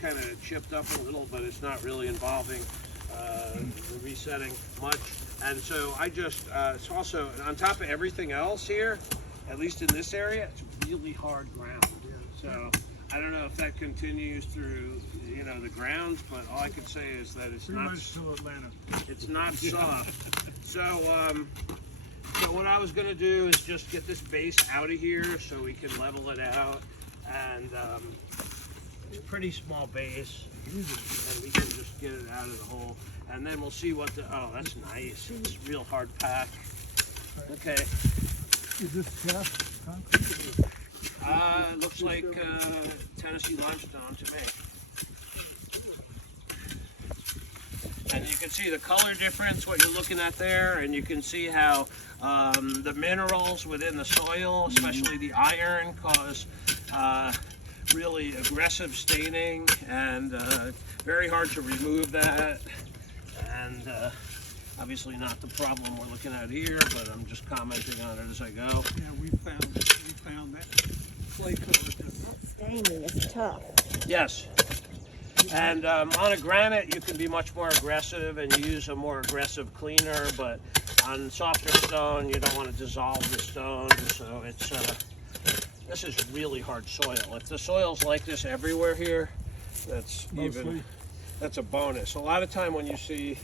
kind of chipped up a little, but it's not really involving the resetting much. And so I just, it's also, on top of everything else here, at least in this area, it's really hard ground. So I don't know if that continues through, you know, the grounds, but all I can say is that it's pretty not much to Atlanta. It's not soft. So what I was gonna do is just get this base out of here so we can level it out, and it's a pretty small base, and we can just get it out of the hole, and then we'll see what the, oh, that's nice. It's real hard pack. Okay. Is this cast concrete? It looks like Tennessee limestone to me. And you can see the color difference, what you're looking at there, and you can see how the minerals within the soil, especially the iron, cause really aggressive staining, and very hard to remove that. And obviously not the problem we're looking at here, but I'm just commenting on it as I go. Yeah, we found that clay cover. That staining is tough. Yes. And on a granite, you can be much more aggressive and use a more aggressive cleaner, but on softer stone, you don't want to dissolve the stone. So it's this is really hard soil. If the soil's like this everywhere here, that's a bonus. A lot of time when you see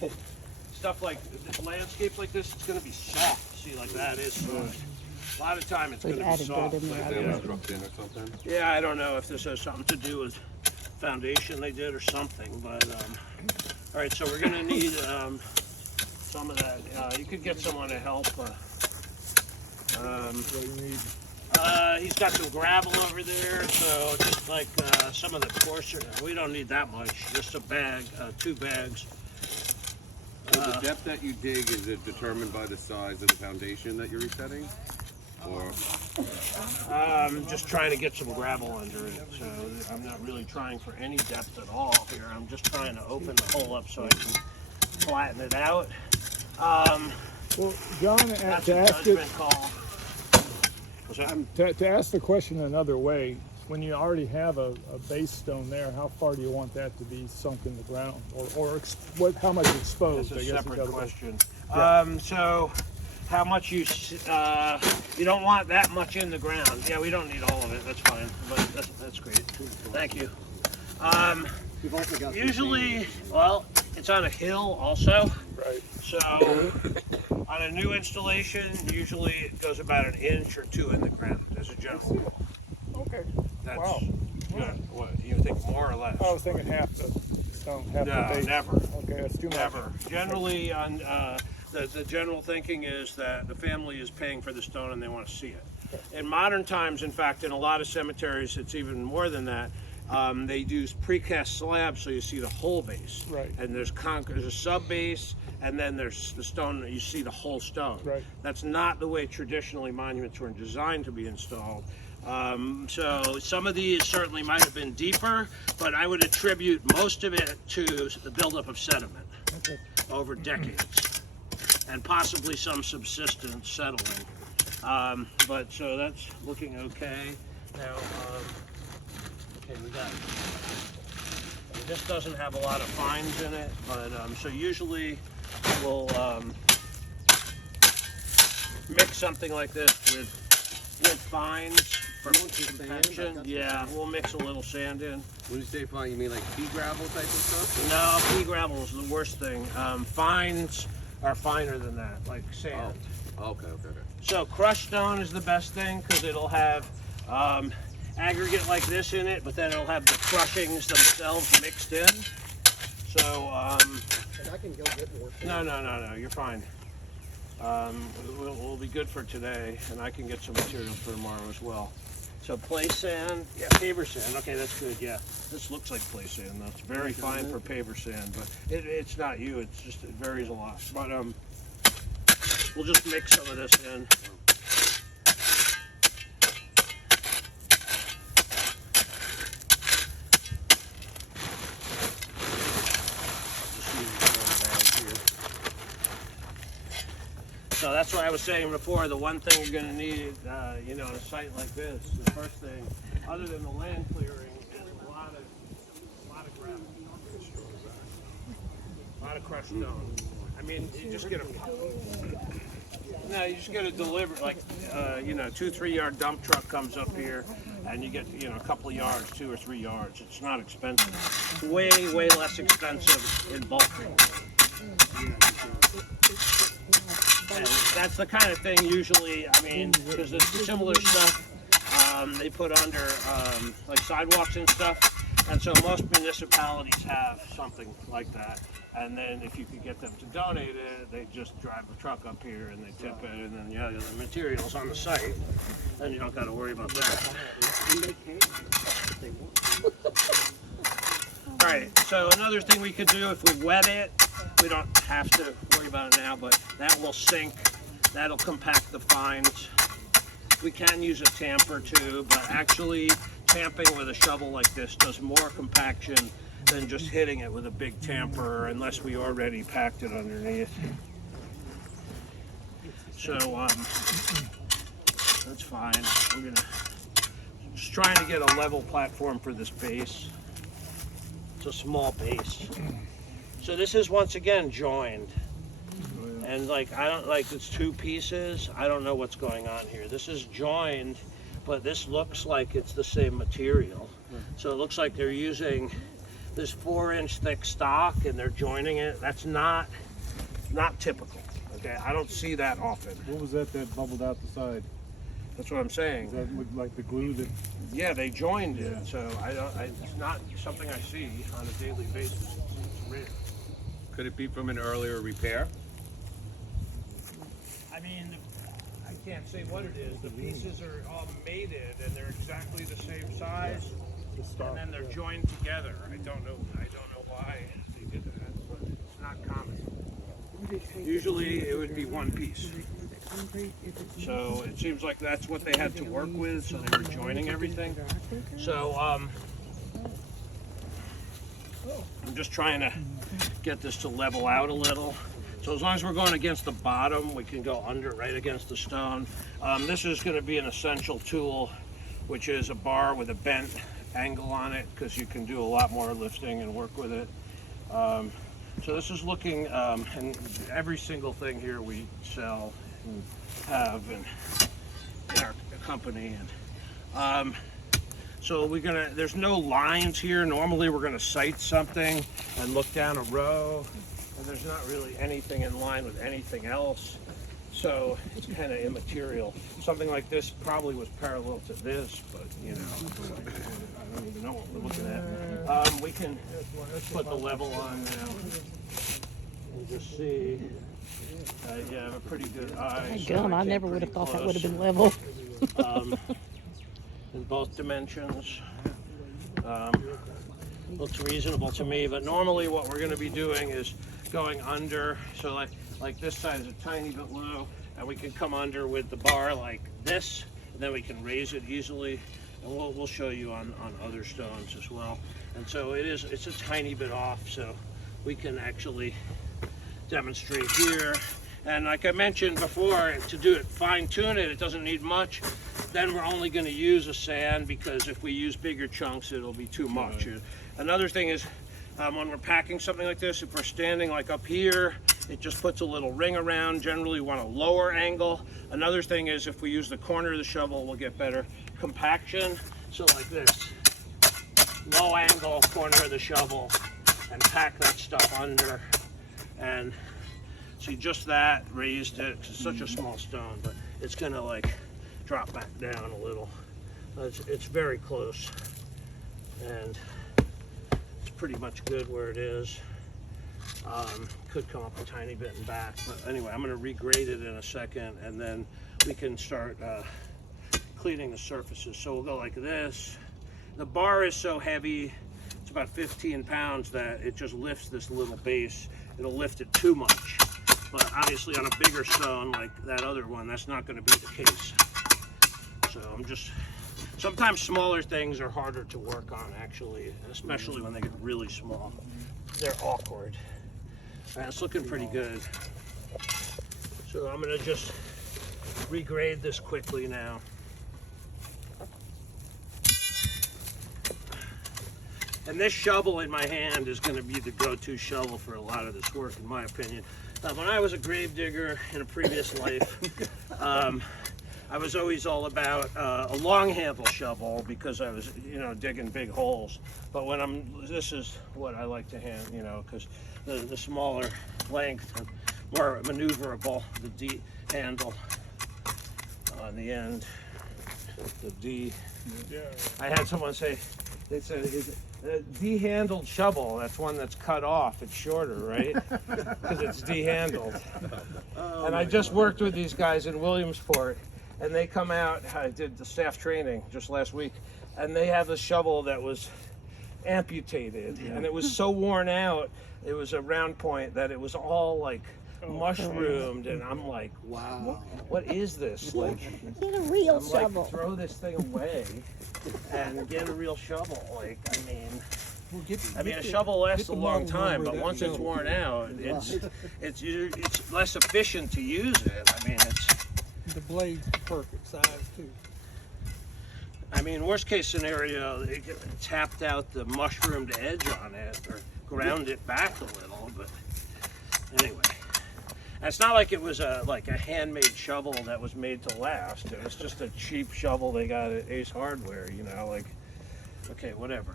stuff like this, landscape like this, it's going to be soft. See, like that is soft. A lot of time it's going to be soft. Yeah, I don't know if this has something to do with foundation they did or something, but all right, so we're gonna need some of that. You could get someone to help. He's got some gravel over there, so just like some of the coarser, we don't need that much, just a bag, 2 bags. So the depth that you dig, is it determined by the size of the foundation that you're resetting? Or I'm just trying to get some gravel under it, so I'm not really trying for any depth at all here. I'm just trying to open the hole up so I can flatten it out. Well, John, That's to a ask it, judgment call. to ask the question another way, when you already have a base stone there, how far do you want that to be sunk in the ground, or how much exposed? That's a I guess separate question. Yeah. So how much you don't want that much in the ground. Yeah, we don't need all of it. That's fine, but that's great. Thank you. Usually, well, it's on a hill also. Right. So on a new installation, usually it goes about 1 inch or 2 in the ground as a general rule. Okay. That's Wow. good. What, you think more or less? I was thinking half the stone, half No, the base. never. Okay, that's too much. Never. Generally, on the general thinking is that the family is paying for the stone and they want to see it. In modern times, in fact, in a lot of cemeteries, it's even more than that. They do precast slabs, so you see the whole base. Right. And there's a sub base, and then there's the stone that you see the whole stone. Right. That's not the way traditionally monuments were designed to be installed. So some of these certainly might have been deeper, but I would attribute most of it to the buildup of sediment over decades, and possibly some subsistence settling. But so that's looking okay. Now, okay, we got it. This doesn't have a lot of fines in it, but so usually we'll mix something like this with fines for protection. Yeah, we'll mix a little sand in. when you say fine, you mean like pea gravel type of stuff? No, pea gravel is the worst thing. Fines are finer than that, like sand. Oh, okay. So crushed stone is the best thing because it'll have aggregate like this in it, but then it'll have the crushings themselves mixed in. So And I can go get more. no, you're fine. We'll be good for today, and I can get some materials for tomorrow as well. So clay sand, yeah, paver sand. Okay, that's good. Yeah, this looks like clay sand. That's very fine for paver sand, but it's not you. It's just it varies a lot. But we'll just mix some of this in. So that's what I was saying before. The one thing you're going to need, you know, on a site like this, the first thing, other than the land clearing, is a lot of not a crushed stone. I mean, you just get a, no, you just get a delivery, like, 2-3 yard dump truck comes up here and you get, a couple of yards, 2 or 3 yards. It's not expensive. Way, way less expensive in bulk. And that's the kind of thing usually, I mean, because it's similar stuff they put under like sidewalks and stuff. And so most municipalities have something like that. And then if you could get them to donate it, they just drive the truck up here and they tip it, and then the material's on the site. Then you don't got to worry about that. All right, so another thing we could do if we wet it, we don't have to worry about it now, but that will sink. That'll compact the fines. We can use a tamper too, but actually tamping with a shovel like this does more compaction than just hitting it with a big tamper, unless we already packed it underneath. So that's fine. I'm just trying to get a level platform for this base. It's a small base. So this is once again joined. And it's 2 pieces. I don't know what's going on here. This is joined, but this looks like it's the same material. So it looks like they're using this 4-inch thick stock and they're joining it. That's not typical. Okay, I don't see that often. What was that bubbled out the side? That's what I'm saying. Does that look like the glue that? Yeah, they joined it. So it's not something I see on a daily basis. It's rare. Could it be from an earlier repair? I mean, I can't say what it is. The pieces are all mated and they're exactly the same size, and then they're joined together. I don't know why they did that, but it's not common. Usually it would be one piece. So it seems like that's what they had to work with, so they were joining everything. So I'm just trying to get this to level out a little. So as long as we're going against the bottom, we can go under right against the stone. This is going to be an essential tool, which is a bar with a bent angle on it, because you can do a lot more lifting and work with it. So this is looking, and every single thing here we sell and have in our company. And so there's no lines here. Normally we're gonna sight something and look down a row, and there's not really anything in line with anything else. So it's kind of immaterial. Something like this probably was parallel to this, but I don't even know what we're looking at. We can put the level on now and just see. You have a pretty good eye. My gum, I never would have thought that would have been level. In both dimensions. Looks reasonable to me, but normally what we're going to be doing is going under. So like this side is a tiny bit low, and we can come under with the bar like this, and then we can raise it easily, and we'll show you on other stones as well. And so it's a tiny bit off, so we can actually demonstrate here. And like I mentioned before, to do it, fine tune it, it doesn't need much. Then we're only going to use a sand, because if we use bigger chunks, it'll be too much. Another thing is, when we're packing something like this, if we're standing like up here, it just puts a little ring around. Generally, we want a lower angle. Another thing is, if we use the corner of the shovel, we'll get better compaction. So like this, low angle corner of the shovel, and pack that stuff under. And see, just that raised it. It's such a small stone, but it's gonna like drop back down a little. It's very close, and it's pretty much good where it is. Could come up a tiny bit and back, but anyway, I'm gonna regrade it in a second, and then we can start cleaning the surfaces. So we'll go like this. The bar is so heavy, it's about 15 pounds, that it just lifts this little base. It'll lift it too much. But obviously on a bigger stone like that other one, that's not going to be the case. So sometimes smaller things are harder to work on, actually, especially when they get really small. They're awkward. It's looking pretty good. So I'm going to just regrade this quickly now. And this shovel in my hand is going to be the go-to shovel for a lot of this work, in my opinion. When I was a grave digger in a previous life, I was always all about a long handle shovel because I was, digging big holes. But when this is what I like to hand, because the smaller length, more maneuverable, the D handle on the end, the D. Yeah. I had someone say, they said, D-handled shovel, that's one that's cut off, it's shorter, right? Because it's D-handled. And I just worked with these guys in Williamsport, and they come out, I did the staff training just last week, and they have a shovel that was amputated, and it was so worn out, it was a round point that it was all like mushroomed, and I'm like, wow, what is this? Like, Get a real I'm shovel. like, throw this thing away and get a real shovel. Like, I mean, a shovel lasts a long time, but once it's worn out, it's less efficient to use it. I mean, The blade's perfect size too. worst case scenario, they tapped out the mushroomed edge on it or ground it back a little, but anyway. It's not like it was a handmade shovel that was made to last. It was just a cheap shovel they got at Ace Hardware, okay, whatever.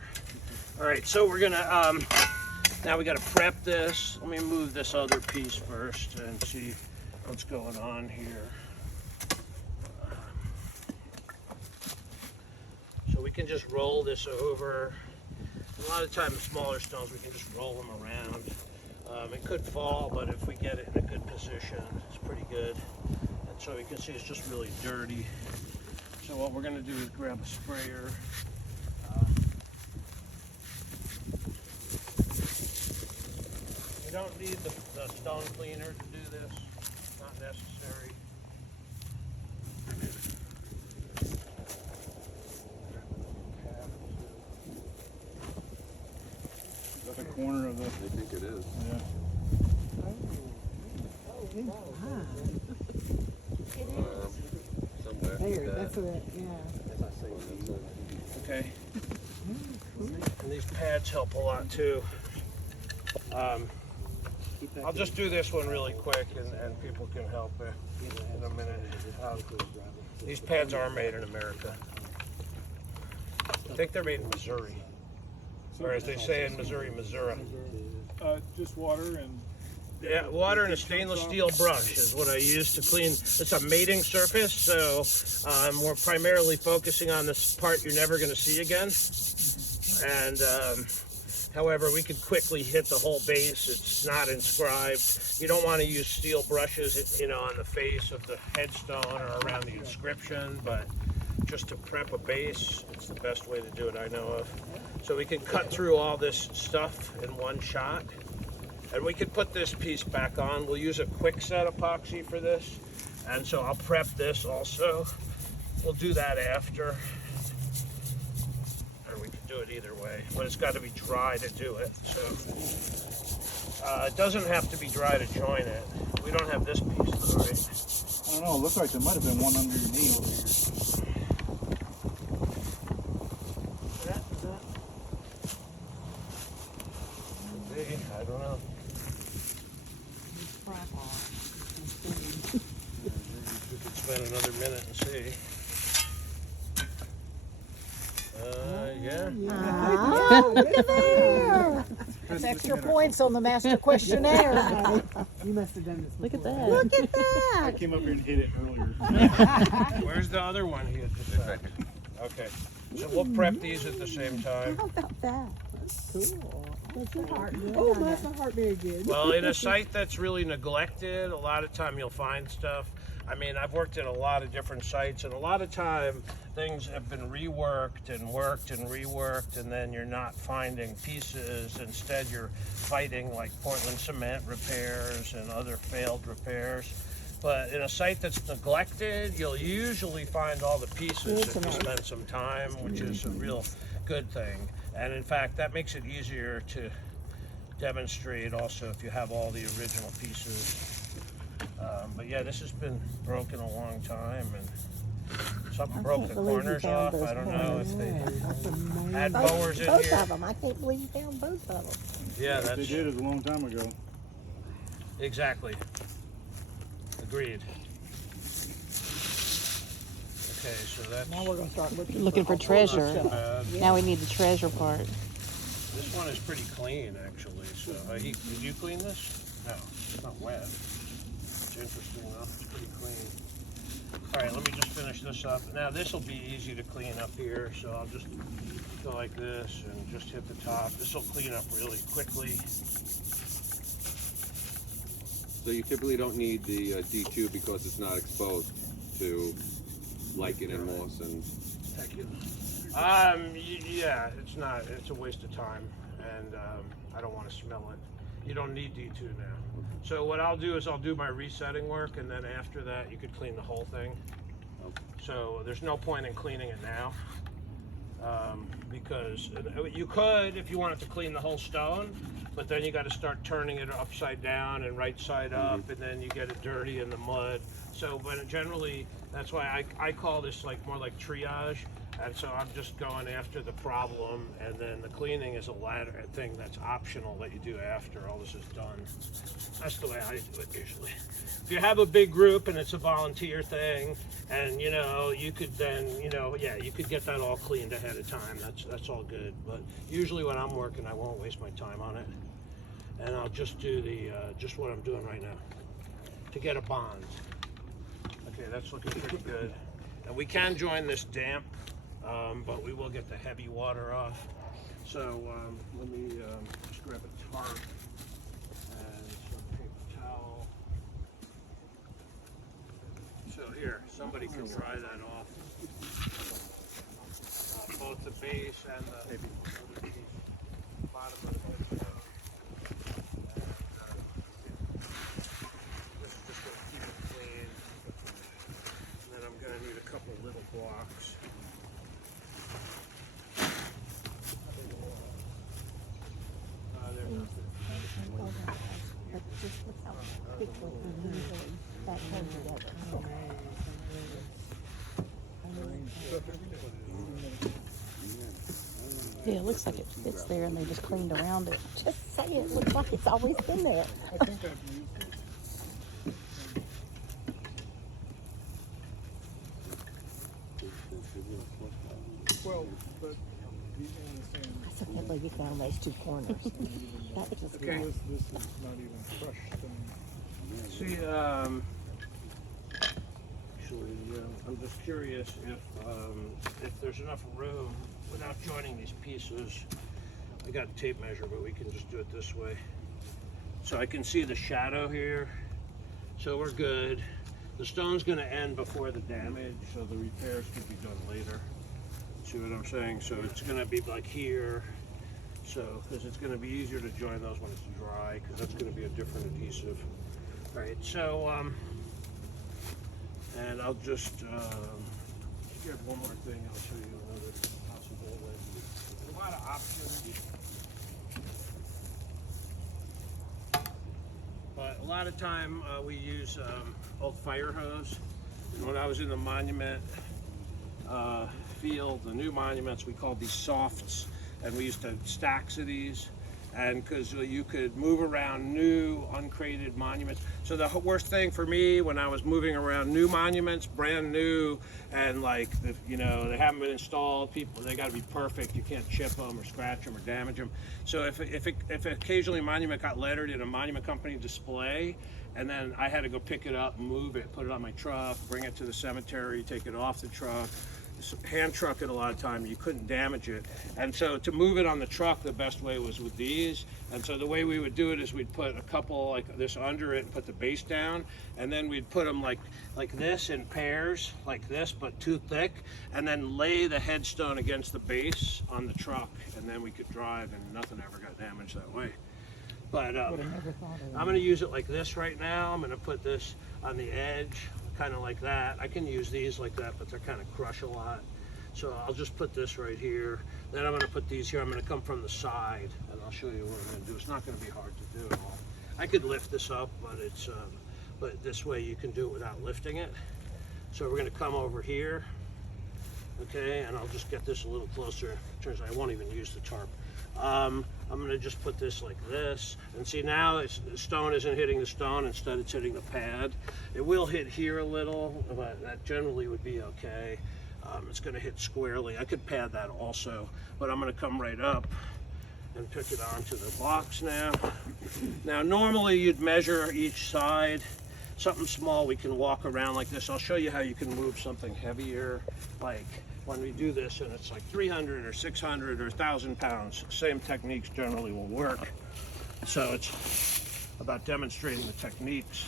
All right, so we're gonna, now we gotta prep this. Let me move this other piece first and see what's going on here. So we can just roll this over. A lot of times, smaller stones, we can just roll them around. It could fall, but if we get it in a good position, it's pretty good. And so you can see it's just really dirty. So what we're going to do is grab a sprayer. You don't need the stone cleaner to do this. It's not necessary. Is that the corner of the? I think it is. Yeah. Somewhere. There, that's it, yeah. Okay. And these pads help a lot too. I'll just do this one really quick and people can help in a minute. These pads are made in America. I think they're made in Missouri. Or as they say in Missouri, Missouri. Just water and Yeah, water and a stainless steel brush is what I use to clean. It's a mating surface, so we're primarily focusing on this part you're never going to see again. And however, we could quickly hit the whole base. It's not inscribed. You don't want to use steel brushes, on the face of the headstone or around the inscription, but just to prep a base, it's the best way to do it I know of. So we can cut through all this stuff in one shot. And we could put this piece back on. We'll use a quick set epoxy for this. And so I'll prep this also. We'll do that after. Or we could do it either way, but it's got to be dry to do it. So it doesn't have to be dry to join it. We don't have this piece though, right? I don't know. It looks like there might have been one under your knee over here. I don't know. We could spend another minute and see. Yeah. Oh, look at there. That's extra points on the master questionnaire. You must have done this. Look at before. that. Look at I that. came up here and hit it earlier. Where's the other one he had just said? Okay. So we'll prep these at the same time. How about that? That's cool. That's your heart. Oh, that's a heart very good. Well, in a site that's really neglected, a lot of time you'll find stuff. I've worked in a lot of different sites, and a lot of time things have been reworked and worked and reworked, and then you're not finding pieces. Instead, you're fighting like Portland cement repairs and other failed repairs. But in a site that's neglected, you'll usually find all the pieces if you spend some time, which is a real good thing. And in fact, that makes it easier to demonstrate also if you have all the original pieces. But yeah, this has been broken a long time, and something broke the can't believe you corners found off. those I don't know if they That's amazing. had Both, mowers in both here. of them. I can't believe you found both of them. Yeah, They that's did it a long time ago. exactly. Agreed. Okay, so that's Now we're gonna start looking. Looking for not treasure. too bad. Now we need the treasure part. This one is pretty clean, actually. So, did you clean this? No, it's not wet. It's interesting though. It's pretty clean. All right, let me just finish this up. Now this will be easy to clean up here, so I'll just go like this and just hit the top. This will clean up really quickly. So you typically don't need the D2 because it's not exposed to lichen and moss and. Thank you. Yeah, it's not. It's a waste of time, and I don't want to smell it. You don't need D2 now. So what I'll do is I'll do my resetting work, and then after that you could clean the whole thing. So there's no point in cleaning it now, because you could if you wanted to clean the whole stone, but then you got to start turning it upside down and right side up, and then you get it dirty in the mud. So, but generally, that's why I call this like more like triage. And so I'm just going after the problem, and then the cleaning is a latter thing that's optional that you do after all this is done. That's the way I do it usually. If you have a big group and it's a volunteer thing, and you know, you could then, yeah, you could get that all cleaned ahead of time. That's all good. But usually when I'm working, I won't waste my time on it, and I'll just do the just what I'm doing right now to get a bond. Okay, that's looking pretty good. And we can join this damp. But we will get the heavy water off. So let me just grab a tarp and some paper towel. So here, somebody can dry that off. Both the base and the bottom of the headstone. And this is just going to keep it clean. And then I'm going to need a couple little blocks. But just look how quickly and easily that came together. Yeah, it looks like it fits there and they just cleaned around it. Just say it looks like it's always been there. I think I've used it. Well, but he's saying I so can't believe you found those two corners. That just Okay. this is not even crushed. See, actually, I'm just curious if there's enough room without joining these pieces. I got a tape measure, but we can just do it this way. So I can see the shadow here. So we're good. The stone's going to end before the damage, so the repairs could be done later. See what I'm saying? So it's going to be like here. So, because it's going to be easier to join those when it's dry, because that's going to be a different adhesive. All right, so, and I'll just get one more thing. I'll show you another possible way. There's a lot of options. But a lot of time we use old fire hose. And when I was in the monument field, the new monuments, we called these softs, and we used to have stacks of these, and because you could move around new uncrated monuments. So the worst thing for me when I was moving around new monuments, brand new, and like they haven't been installed, they got to be perfect. You can't chip them or scratch them or damage them. So if occasionally a monument got lettered in a monument company display, and then I had to go pick it up, move it, put it on my truck, bring it to the cemetery, take it off the truck, hand truck it a lot of time, you couldn't damage it. And so to move it on the truck, the best way was with these. And so the way we would do it is we'd put a couple like this under it and put the base down, and then we'd put them like this in pairs, like this, but too thick, and then lay the headstone against the base on the truck, and then we could drive and nothing ever got damaged that way. But I'm going to use it like this right now. I'm going to put this on the edge, kind of like that. I can use these like that, but they're kind of crush a lot. So I'll just put this right here. Then I'm going to put these here. I'm going to come from the side, and I'll show you what I'm going to do. It's not going to be hard to do at all. I could lift this up, but this way you can do it without lifting it. So we're going to come over here, Okay, and I'll just get this a little closer. Turns out I won't even use the tarp. I'm going to just put this like this, and see now the stone isn't hitting the stone, instead it's hitting the pad. It will hit here a little, but that generally would be okay. It's going to hit squarely. I could pad that also, but I'm going to come right up and pick it onto the blocks now. Now normally you'd measure each side. Something small we can walk around like this. I'll show you how you can move something heavier, like when we do this and it's like 300 or 600 or 1,000 pounds. Same techniques generally will work. So it's about demonstrating the techniques.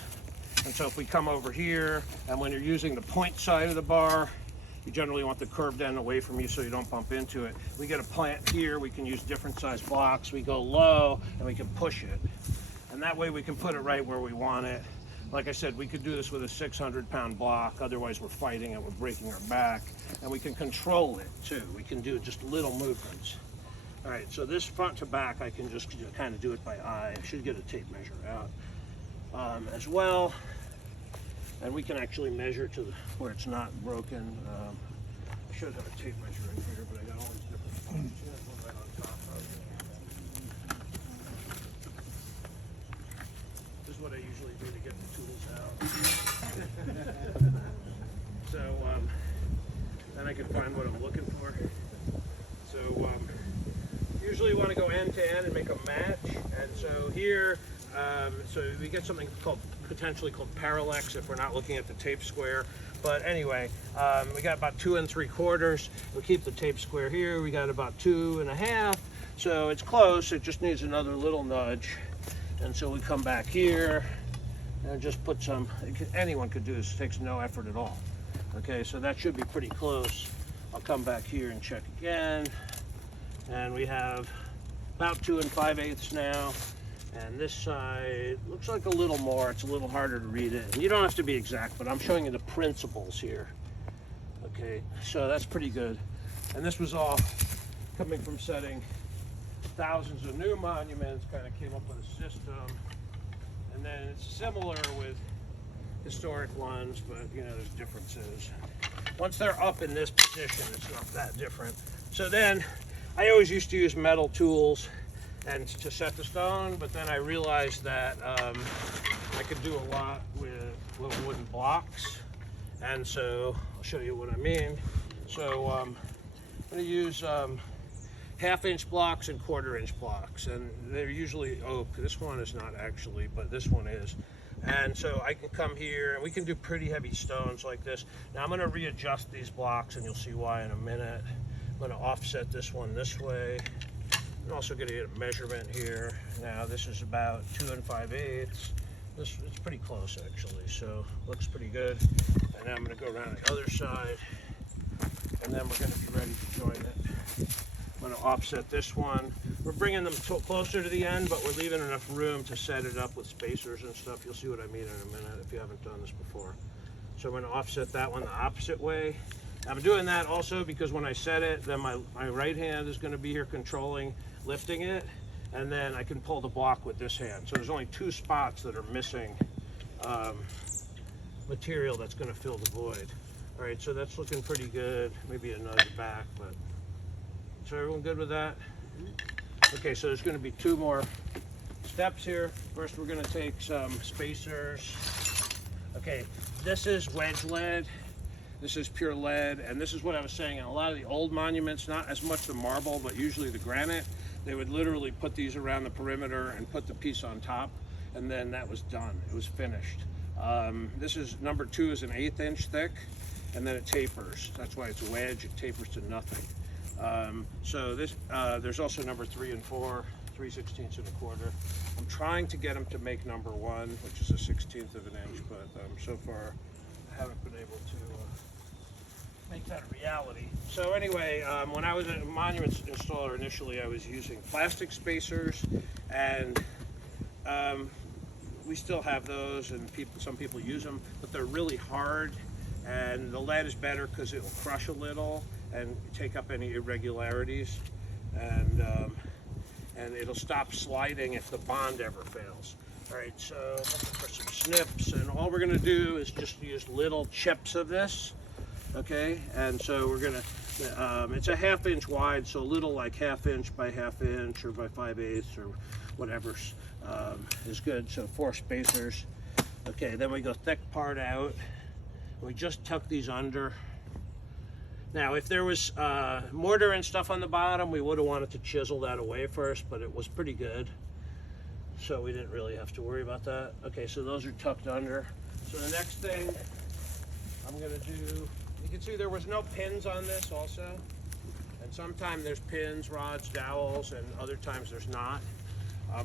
And so if we come over here, and when you're using the point side of the bar, you generally want the curved end away from you so you don't bump into it. We get a plant here, we can use different size blocks. We go low and we can push it. And that way we can put it right where we want it. Like I said, we could do this with a 600-pound block, otherwise we're fighting it, we're breaking our back. And we can control it too. We can do just little movements. All right, so this front to back, I can just kind of do it by eye. I should get a tape measure out as well. And we can actually measure to where it's not broken. I should have a tape measure in here, but I got all these different spots. Here's one right on top of it. This is what I usually do to get the tools out. So then I can find what I'm looking for. So usually you want to go end to end and make a match. And so here, so we get something potentially called parallax if we're not looking at the tape square. But anyway, we got about 2 3/4. We keep the tape square here. We got about 2 1/2. So it's close. It just needs another little nudge. And so we come back here and just put some. Anyone could do this. It takes no effort at all. Okay, so that should be pretty close. I'll come back here and check again. And we have about 2 5/8 now. And this side looks like a little more. It's a little harder to read it. And you don't have to be exact, but I'm showing you the principles here. Okay, so that's pretty good. And this was all coming from setting thousands of new monuments, kind of came up with a system. And then it's similar with historic ones, but you know, there's differences. Once they're up in this position, it's not that different. So then, I always used to use metal tools and to set the stone, but then I realized that I could do a lot with little wooden blocks, and so I'll show you what I mean. So I'm going to use 1/2-inch blocks and 1/4-inch blocks, and they're usually oak. This one is not actually, but this one is. And so I can come here, and we can do pretty heavy stones like this. Now I'm going to readjust these blocks, and you'll see why in a minute. I'm going to offset this one this way. I'm also going to get a measurement here. Now this is about 2 5/8. It's pretty close actually, so looks pretty good. And then I'm going to go around the other side, and then we're going to be ready to join it. I'm going to offset this one. We're bringing them closer to the end, but we're leaving enough room to set it up with spacers and stuff. You'll see what I mean in a minute if you haven't done this before. So I'm going to offset that one the opposite way. I'm doing that also because when I set it, then my right hand is going to be here controlling, lifting it, and then I can pull the block with this hand. So there's only 2 spots that are missing material that's going to fill the void. All right, so that's looking pretty good. Maybe a nudge back, but so everyone good with that? Okay, so there's going to be 2 more steps here. First, we're going to take some spacers. Okay, this is wedge lead. This is pure lead, and this is what I was saying. In a lot of the old monuments, not as much the marble, but usually the granite, they would literally put these around the perimeter and put the piece on top, and then that was done. It was finished. This is number 2 is an 1/8 inch thick, and then it tapers. That's why it's a wedge. It tapers to nothing. So this, there's also number 3 and 4, 3/16 1/4. I'm trying to get them to make number 1, which is a 1/16 of an inch, but so far I haven't been able to make that a reality. So anyway, when I was a monuments installer initially, I was using plastic spacers, and we still have those, and some people use them, but they're really hard, and the lead is better because it will crush a little and take up any irregularities, and it'll stop sliding if the bond ever fails. All right, so looking for some snips, and all we're going to do is just use little chips of this. Okay, and so we're gonna It's a 1/2 inch wide, so a little like 1/2 inch by 1/2 inch or by 5/8 or whatever is good. So 4 spacers. Okay, then we go thick part out. We just tuck these under. Now, if there was mortar and stuff on the bottom, we would have wanted to chisel that away first, but it was pretty good. So we didn't really have to worry about that. Okay, so those are tucked under. So the next thing I'm gonna do, you can see there was no pins on this also. And sometimes there's pins, rods, dowels, and other times there's not.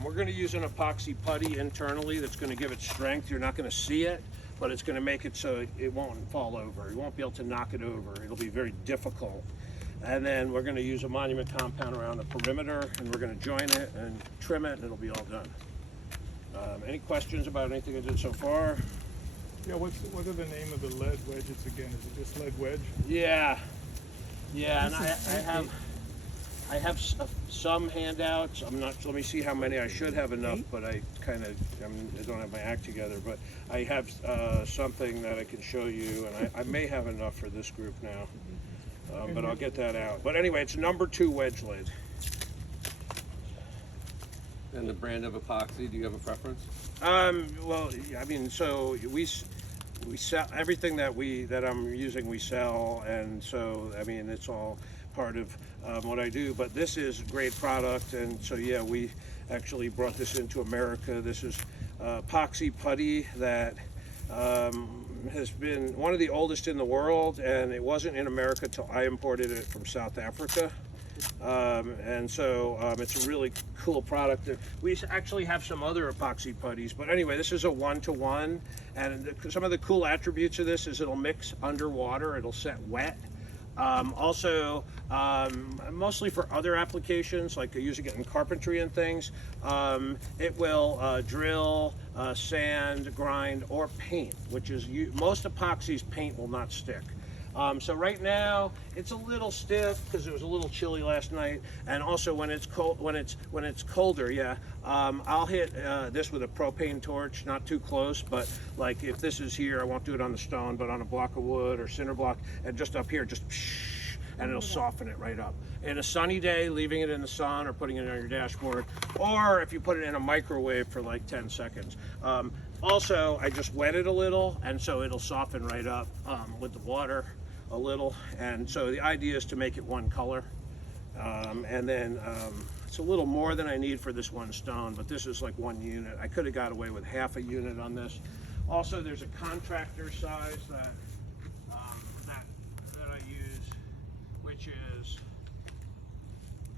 We're gonna use an epoxy putty internally that's gonna give it strength. You're not gonna see it, but it's gonna make it so it won't fall over. You won't be able to knock it over. It'll be very difficult. And then we're gonna use a monument compound around the perimeter, and we're gonna join it and trim it, and it'll be all done. Any questions about anything I did so far? Yeah, what are the name of the lead wedges again? Is it just lead wedge? Yeah, and I have some handouts. I'm not. Let me see how many. I should have enough, but I don't have my act together. But I have something that I can show you, and I may have enough for this group now. But I'll get that out. But anyway, it's number 2 wedge lead. And the brand of epoxy, do you have a preference? Well, I mean, so we sell everything that I'm using. We sell, and so I mean, it's all part of what I do. But this is a great product, and so yeah, we actually brought this into America. This is epoxy putty that has been one of the oldest in the world, and it wasn't in America till I imported it from South Africa. And so it's a really cool product. We actually have some other epoxy putties, but anyway, this is a 1-to-1, and some of the cool attributes of this is it'll mix underwater, it'll set wet. Also, mostly for other applications, like using it in carpentry and things, it will drill, sand, grind, or paint, which is most epoxies paint will not stick. So right now it's a little stiff because it was a little chilly last night, and also when it's cold, when it's colder, yeah, I'll hit this with a propane torch, not too close, but like if this is here, I won't do it on the stone, but on a block of wood or cinder block, and just up here, just and it'll soften it right up. In a sunny day, leaving it in the sun or putting it on your dashboard, or if you put it in a microwave for like 10 seconds. Also, I just wet it a little, and so it'll soften right up with the water a little, and so the idea is to make it one color, and then it's a little more than I need for this one stone, but this is like 1 unit. I could have got away with half a unit on this. Also, there's a contractor size that I use, which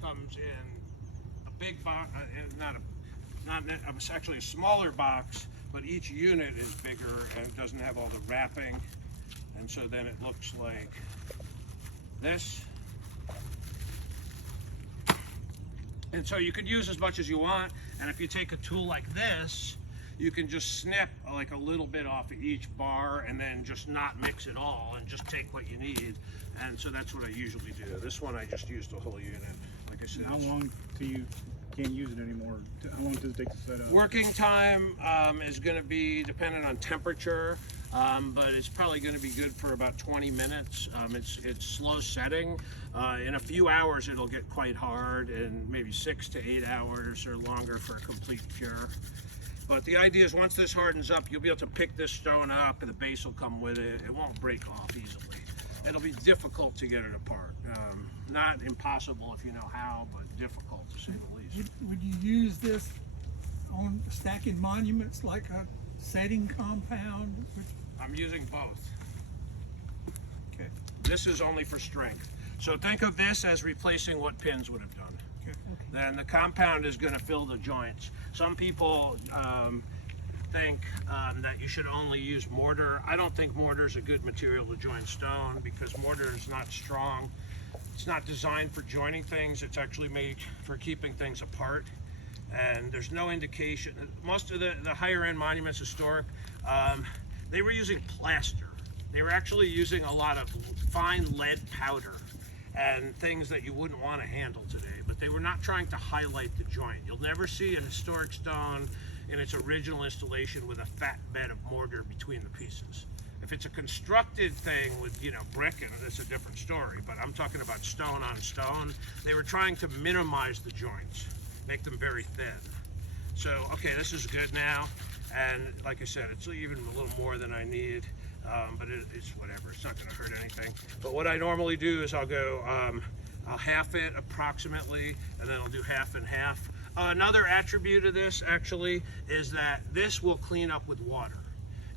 comes in a big box, it's actually a smaller box, but each unit is bigger and doesn't have all the wrapping. And so then it looks like this. And so you could use as much as you want. And if you take a tool like this, you can just snip like a little bit off of each bar and then just not mix it all and just take what you need. And so that's what I usually do. This one I just used the whole unit. Like I said, How long till you can't use it anymore? How long does it take to set up? working time is going to be dependent on temperature. But it's probably going to be good for about 20 minutes. It's slow setting. In a few hours it'll get quite hard, and maybe 6 to 8 hours or longer for a complete cure. But the idea is once this hardens up, you'll be able to pick this stone up and the base will come with it. It won't break off easily. It'll be difficult to get it apart. Not impossible if you know how, but difficult to say the least. Would you use this on stacking monuments like a setting compound? I'm using both. Okay. This is only for strength. So think of this as replacing what pins would have done. Okay. Then the compound is going to fill the joints. Some people think that you should only use mortar. I don't think mortar is a good material to join stone because mortar is not strong. It's not designed for joining things. It's actually made for keeping things apart. And there's no indication. Most of the higher end monuments, historic, they were using plaster. They were actually using a lot of fine lead powder and things that you wouldn't want to handle today, but they were not trying to highlight the joint. You'll never see a historic stone in its original installation with a fat bed of mortar between the pieces. If it's a constructed thing with, you know, brick in it, it's a different story. But I'm talking about stone on stone. They were trying to minimize the joints, make them very thin. So, okay, this is good now. And like I said, it's even a little more than I need. But it's whatever, it's not gonna hurt anything. But what I normally do is I'll go, I'll half it approximately, and then I'll do half and half. Another attribute of this actually is that this will clean up with water.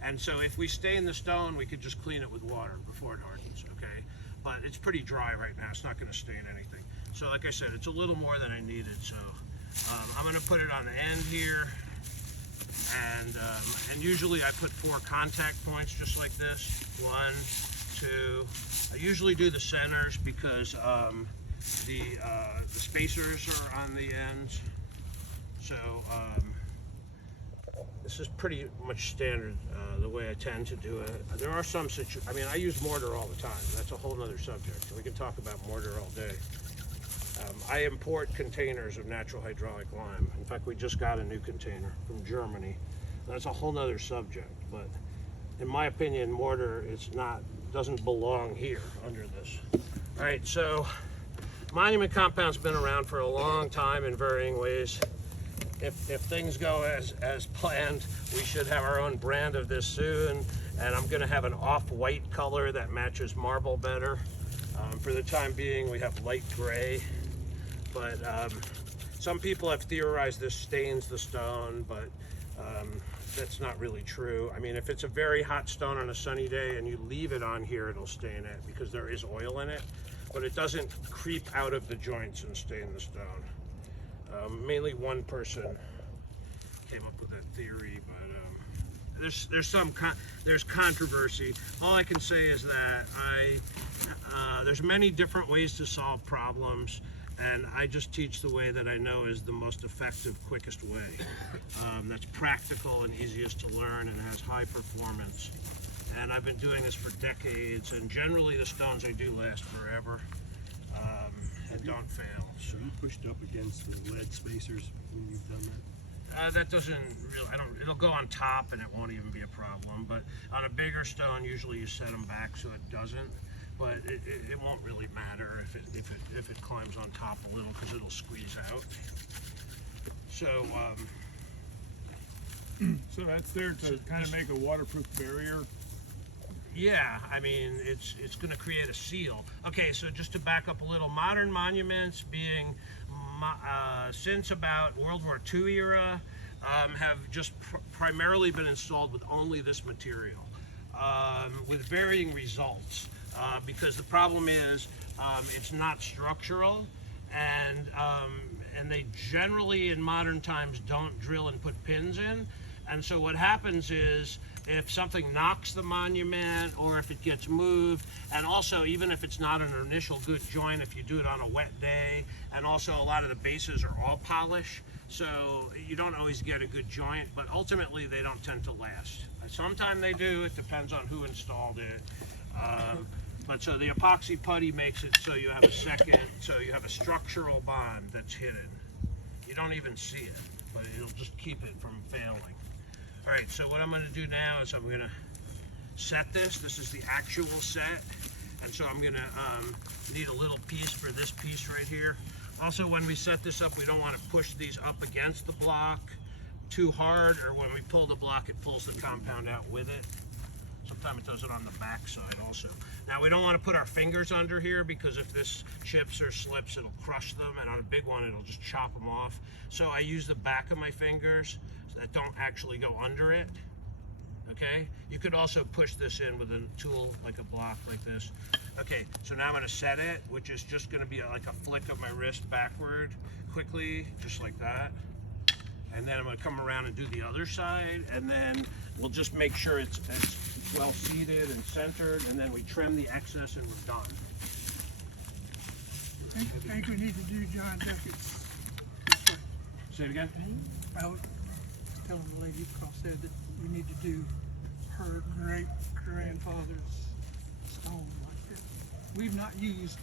And so if we stain the stone, we could just clean it with water before it hardens, okay? But it's pretty dry right now, it's not gonna stain anything. So like I said, it's a little more than I needed, so I'm gonna put it on the end here. And usually I put 4 contact points just like this. 1, 2. I usually do the centers because the spacers are on the ends. So this is pretty much standard the way I tend to do it. There are some I mean, I use mortar all the time. That's a whole nother subject. We can talk about mortar all day. I import containers of natural hydraulic lime. In fact, we just got a new container from Germany. That's a whole nother subject, but in my opinion, mortar doesn't belong here under this. All right, so monument compound's been around for a long time in varying ways. If things go as planned, we should have our own brand of this soon, and I'm gonna have an off-white color that matches marble better. For the time being, we have light gray. But some people have theorized this stains the stone, but that's not really true. I mean, if it's a very hot stone on a sunny day and you leave it on here, it'll stain it because there is oil in it, but it doesn't creep out of the joints and stain the stone. Mainly one person came up with that theory, but there's controversy. All I can say is that there's many different ways to solve problems. And I just teach the way that I know is the most effective, quickest way. That's practical and easiest to learn and has high performance. And I've been doing this for decades, and generally the stones I do last forever and don't fail. So you pushed up against the lead spacers when you've done that? That doesn't really, it'll go on top and it won't even be a problem. But on a bigger stone, usually you set them back so it doesn't. But it won't really matter if it climbs on top a little because it'll squeeze out. So So that's there to kind of make a waterproof barrier. yeah, I mean it's going to create a seal. Okay, so just to back up a little, modern monuments being since about World War II era have just primarily been installed with only this material, with varying results. Because the problem is it's not structural, and they generally in modern times don't drill and put pins in. And so what happens is if something knocks the monument or if it gets moved, and also even if it's not an initial good joint, if you do it on a wet day, and also a lot of the bases are all polish, so you don't always get a good joint, but ultimately they don't tend to last. Sometimes they do, it depends on who installed it. But so the epoxy putty makes it so you have a structural bond that's hidden. You don't even see it, but it'll just keep it from failing. All right, so what I'm gonna do now is I'm gonna set this. This is the actual set. And so I'm gonna need a little piece for this piece right here. Also, when we set this up, we don't wanna push these up against the block too hard, or when we pull the block, it pulls the compound out with it. Sometimes it does it on the back side also. Now we don't want to put our fingers under here because if this chips or slips, it'll crush them, and on a big one, it'll just chop them off. So I use the back of my fingers that don't actually go under it. Okay? You could also push this in with a tool like a block like this. Okay, so now I'm going to set it, which is just going to be like a flick of my wrist backward quickly, just like that. And then I'm going to come around and do the other side, and then we'll just make sure it's well seated and centered, and then we trim the excess and we're done. I think we need to do John Duckett's. Say it again? Well, telling the lady across there that we need to do her great grandfather's stone like this. We've not used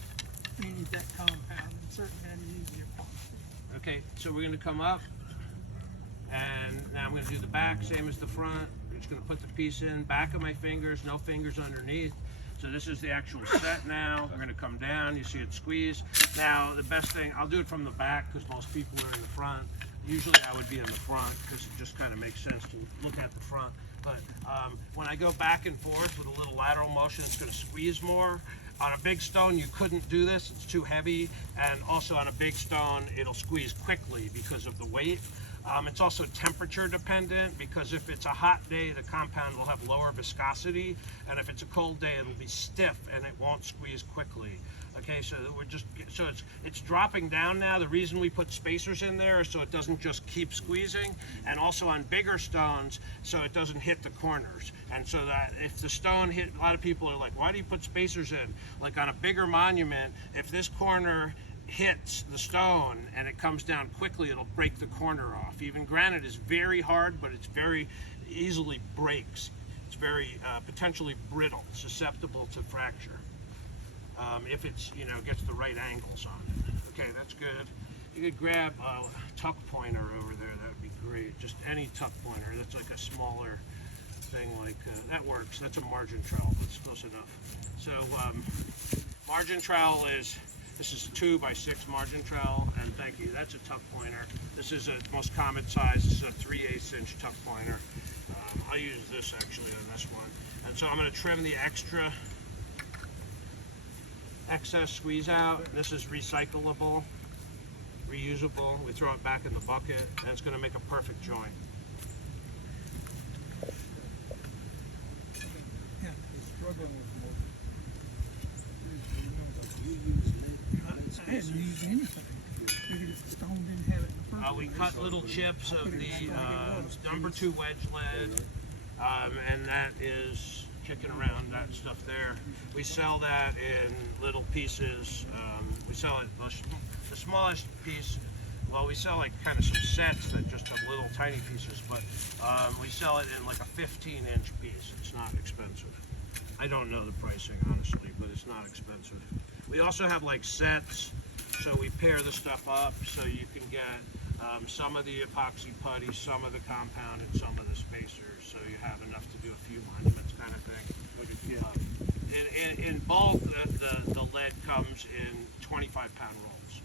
any of that compound, and certainly haven't used the epoxy. Okay, so we're going to come up, and now I'm going to do the back, same as the front. just gonna put the piece in, back of my fingers, no fingers underneath. So this is the actual set now. We're gonna come down, you see it squeeze. Now, the best thing, I'll do it from the back because most people are in the front. Usually I would be in the front because it just kind of makes sense to look at the front. But when I go back and forth with a little lateral motion, it's gonna squeeze more. On a big stone, you couldn't do this, it's too heavy. And also on a big stone, it'll squeeze quickly because of the weight. It's also temperature dependent because if it's a hot day, the compound will have lower viscosity, and if it's a cold day, it'll be stiff and it won't squeeze quickly. Okay, so it's dropping down now. The reason we put spacers in there is so it doesn't just keep squeezing, and also on bigger stones, so it doesn't hit the corners. And so that if the stone hit, a lot of people are like, why do you put spacers in? Like on a bigger monument, if this corner hits the stone and it comes down quickly, it'll break the corner off. Even granite is very hard, but it's very easily breaks. It's very potentially brittle, susceptible to fracture. If it's, gets the right angles on it. Okay, that's good. You could grab a tuck pointer over there, that would be great. Just any tuck pointer, that's like a smaller thing like, that works. That's a margin trowel, that's close enough. So margin trowel this is a 2x6 margin trowel, and thank you, that's a tuck pointer. This is a most common size, this is a 3/8 inch tuck pointer. I'll use this actually on this one. And so I'm gonna trim the excess squeeze out. This is recyclable, reusable. We throw it back in the bucket, and it's gonna make a perfect joint. Yeah, struggling with I hadn't used anything. Figured if the stone didn't have it in the first We cut little chips of the number 2 wedge lead, and that is kicking around that stuff there. We sell that in little pieces. We sell it the smallest piece. Well, we sell like kind of some sets that just have little tiny pieces, but we sell it in like a 15-inch piece. It's not expensive. I don't know the pricing honestly, but it's not expensive. We also have like sets, so we pair the stuff up so you can get some of the epoxy putty, some of the compound, and some of the spacers, so you have enough to do a few monuments kind of thing. In bulk, the lead comes in 25-pound rolls,